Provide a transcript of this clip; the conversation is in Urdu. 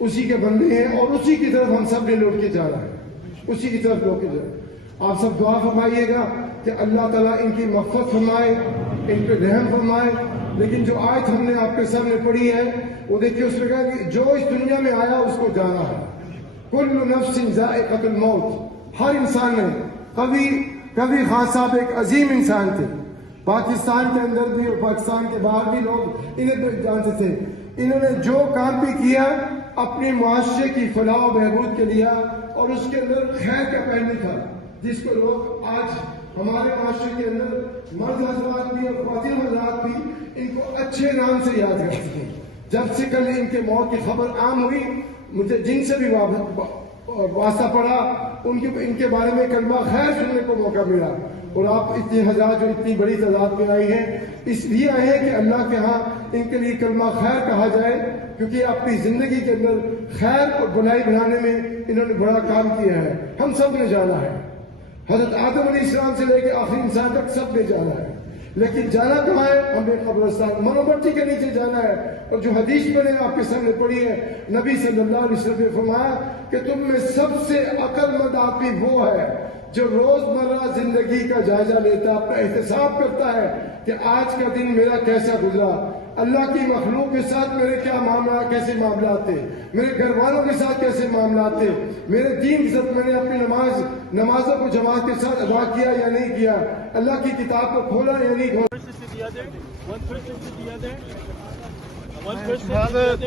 اسی کے بندے ہیں اور اسی کی طرف ہم سب نے لوٹ کے جانا ہے، اسی کی طرف لوٹ کے جانا۔ آپ سب دعا فرمائیے گا کہ اللہ تعالیٰ ان کی مغفرت فرمائے، ان پہ رحم فرمائے۔ لیکن جو آیت ہم نے آپ کے سامنے پڑھی ہے وہ دیکھیے، اس میں کہا کہ جو اس دنیا میں آیا اس کو جانا ہے، کل نفس ذائقۃ الموت۔ ہر انسان نے کبھی خان صاحب ایک عظیم انسان تھے، پاکستان کے اندر بھی اور پاکستان کے باہر بھی لوگ انہیں جانتے تھے۔ انہوں نے جو کام بھی کیا اپنے معاشرے کی فلاح و بہبود کے لیا، اور اس کے اندر خیر کا پہلو تھا، جس کو لوگ آج ہمارے معاشرے کے اندر مرد حضرات بھی اور خواتین حضرات بھی ان کو اچھے نام سے یاد کرتے ہیں۔ جب سے کل ان کے موت کی خبر عام ہوئی، مجھے جن سے بھی واسطہ پڑا ان کے بارے میں کلمہ خیر سننے کو موقع ملا، اور آپ اتنے حضرات جو اتنی بڑی تعداد میں آئی ہیں اس لیے آئے ہیں کہ اللہ کے ہاں ان کے لیے کلمہ خیر کہا جائے، کیونکہ اپنی زندگی کے اندر خیر اور بھلائی بنانے میں انہوں نے بڑا کام کیا ہے۔ ہم سب نے جانا ہے، حضرت آدم علیہ السلام سے لے کے آخری انسان تک سب نے جانا ہے، لیکن جانا کہاں ہے؟ ہمیں قبرستان منوبٹی کے نیچے جانا ہے۔ اور جو حدیث میں نے آپ کے سامنے پڑھی ہے، نبی صلی اللہ علیہ وسلم نے فرمایا کہ تم میں سب سے عقل مند آدمی وہ ہے جو روزمرہ زندگی کا جائزہ لیتا ہے، اپنا احتساب کرتا ہے کہ آج کا دن میرا کیسا گزرا، اللہ کی مخلوق کے ساتھ میرے کیسے معاملات تھے، میرے گھر والوں کے ساتھ کیسے معاملات تھے، میرے دین کے ساتھ میں نے اپنی نمازوں کو جماعت کے ساتھ ادا کیا یا نہیں کیا، اللہ کی کتاب کو کھولا یا نہیں کھولا۔ شہادت